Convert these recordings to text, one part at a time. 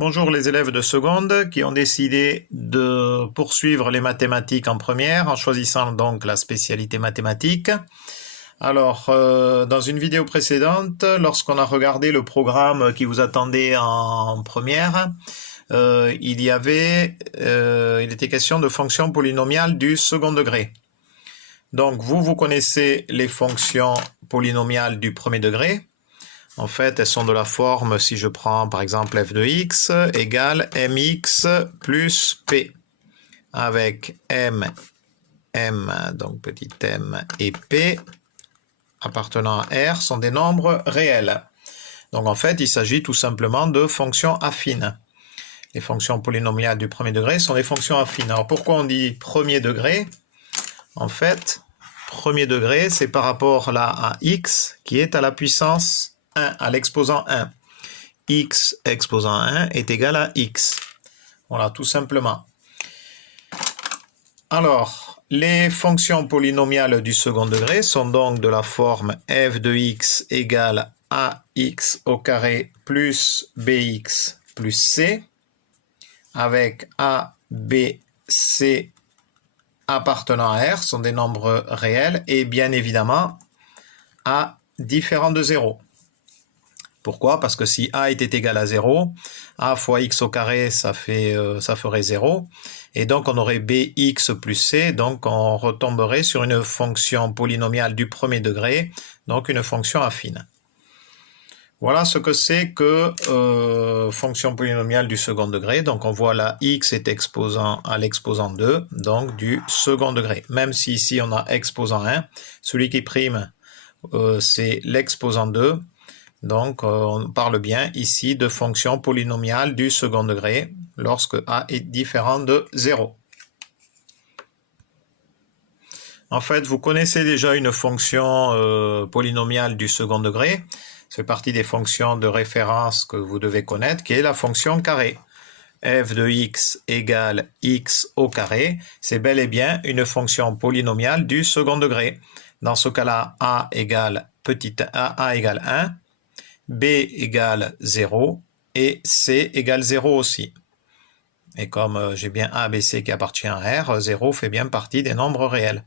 Bonjour les élèves de seconde qui ont décidé de poursuivre les mathématiques en première en choisissant donc la spécialité mathématiques. Alors, dans une vidéo précédente, lorsqu'on a regardé le programme qui vous attendait en première, il était question de fonctions polynomiales du second degré. Donc, vous connaissez les fonctions polynomiales du premier degré. En fait, elles sont de la forme, si je prends par exemple f de x égale mx plus p, avec m, donc petit m et p appartenant à R sont des nombres réels. Donc en fait, il s'agit tout simplement de fonctions affines. Les fonctions polynomiales du premier degré sont des fonctions affines. Alors pourquoi on dit premier degré? En fait, premier degré, c'est par rapport là à x qui est à la puissance 1, à l'exposant 1. X exposant 1 est égal à x. Voilà, tout simplement. Alors, les fonctions polynomiales du second degré sont donc de la forme f de x égale ax au carré plus bx plus c, avec a, b, c appartenant à R sont des nombres réels et bien évidemment a différent de 0. Pourquoi? Parce que si a était égal à 0, a fois x au carré, ça ferait 0. Et donc, on aurait bx plus c, donc on retomberait sur une fonction polynomiale du premier degré, donc une fonction affine. Voilà ce que c'est que fonction polynomiale du second degré. Donc, on voit là, x est exposant à l'exposant 2, donc du second degré. Même si ici, on a exposant 1, celui qui prime, c'est l'exposant 2. Donc, on parle bien ici de fonction polynomiale du second degré lorsque a est différent de 0. En fait, vous connaissez déjà une fonction polynomiale du second degré. C'est partie des fonctions de référence que vous devez connaître, qui est la fonction carré. f de x égale x au carré, c'est bel et bien une fonction polynomiale du second degré. Dans ce cas-là, a égale 1, b égale 0 et c égale 0 aussi. Et comme j'ai bien a, b, c qui appartient à R, 0 fait bien partie des nombres réels.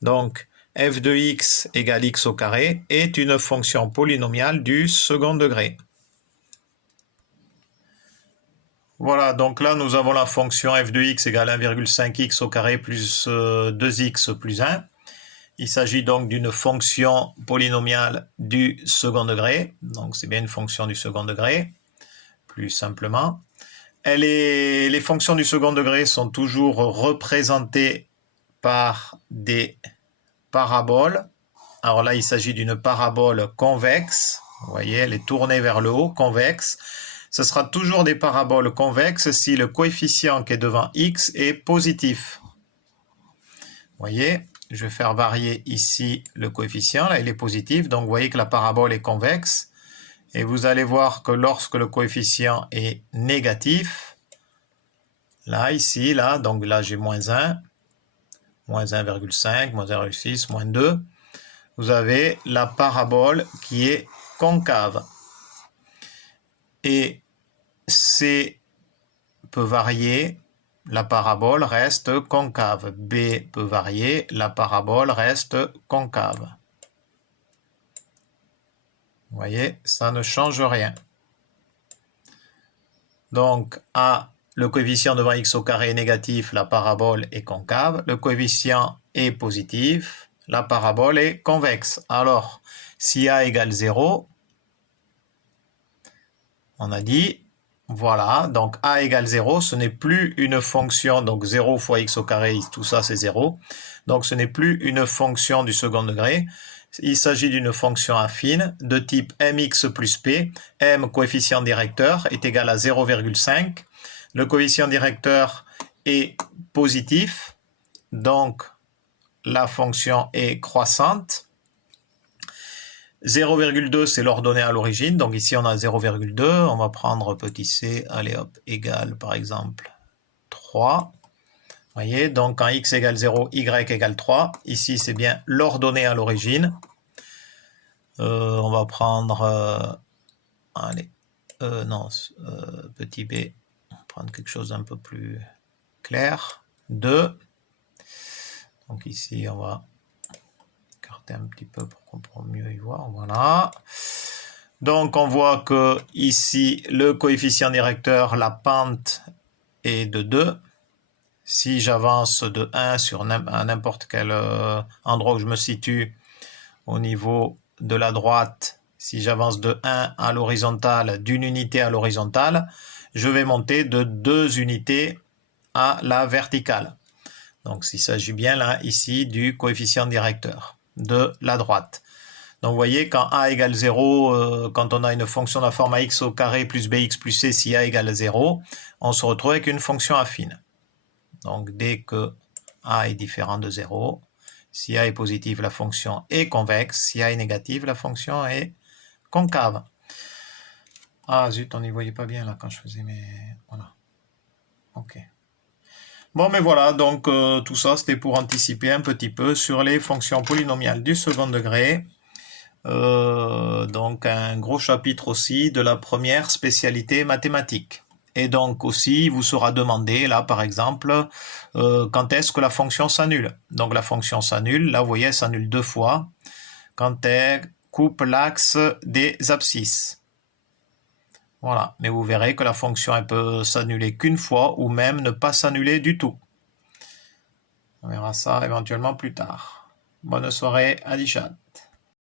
Donc, f de x égale x au carré est une fonction polynomiale du second degré. Voilà, donc là nous avons la fonction f de x égale 1,5x au carré plus 2x plus 1. Il s'agit donc d'une fonction polynomiale du second degré. Donc c'est bien une fonction du second degré, plus simplement. Les fonctions du second degré sont toujours représentées par des paraboles. Alors là, il s'agit d'une parabole convexe. Vous voyez, elle est tournée vers le haut, convexe. Ce sera toujours des paraboles convexes si le coefficient qui est devant x est positif. Vous voyez, je vais faire varier ici le coefficient. Là, il est positif. Donc, vous voyez que la parabole est convexe. Et vous allez voir que lorsque le coefficient est négatif, là, ici, là, donc là, j'ai moins 1, moins 1,5, moins 1,6, moins 2. Vous avez la parabole qui est concave. Et C peut varier, la parabole reste concave. B peut varier, la parabole reste concave. Vous voyez, ça ne change rien. Donc, A, le coefficient devant x au carré est négatif, la parabole est concave. Le coefficient est positif, la parabole est convexe. Alors, si A égale 0, on a dit, voilà, donc A égale 0, ce n'est plus une fonction, donc 0 fois x au carré, tout ça c'est 0. Donc ce n'est plus une fonction du second degré. Il s'agit d'une fonction affine de type mx plus p. M, coefficient directeur, est égal à 0,5. Le coefficient directeur est positif, donc la fonction est croissante. 0,2 c'est l'ordonnée à l'origine, donc ici on a 0,2, on va prendre petit c, allez hop, égale par exemple 3. Vous voyez, donc quand x égale 0, y égale 3, ici c'est bien l'ordonnée à l'origine. On va prendre allez, non, petit b, on va prendre quelque chose d'un peu plus clair, 2. Donc ici, on va écarter un petit peu pour qu'on puisse mieux y voir, voilà. Donc on voit que ici, le coefficient directeur, la pente est de 2. Si j'avance de 1 sur n'importe quel endroit où je me situe au niveau de la droite, si j'avance de 1 à l'horizontale, d'une unité à l'horizontale, je vais monter de 2 unités à la verticale. Donc il s'agit bien là, ici, du coefficient directeur de la droite. Donc vous voyez, quand a égale 0, quand on a une fonction de la forme ax au carré plus bx plus c, si a égale 0, on se retrouve avec une fonction affine. Donc dès que a est différent de 0, si a est positif, la fonction est convexe, si a est négative, la fonction est concave. Ah zut, on n'y voyait pas bien là quand je faisais mes... Voilà. Ok. Bon, mais voilà, donc tout ça, c'était pour anticiper un petit peu sur les fonctions polynomiales du second degré. Donc un gros chapitre aussi de la première spécialité mathématique. Et donc aussi, il vous sera demandé, là par exemple, quand est-ce que la fonction s'annule. Donc la fonction s'annule, là vous voyez, elle s'annule 2 fois, quand elle coupe l'axe des abscisses. Voilà, mais vous verrez que la fonction, elle peut s'annuler qu'une fois, ou même ne pas s'annuler du tout. On verra ça éventuellement plus tard. Bonne soirée, Adichat.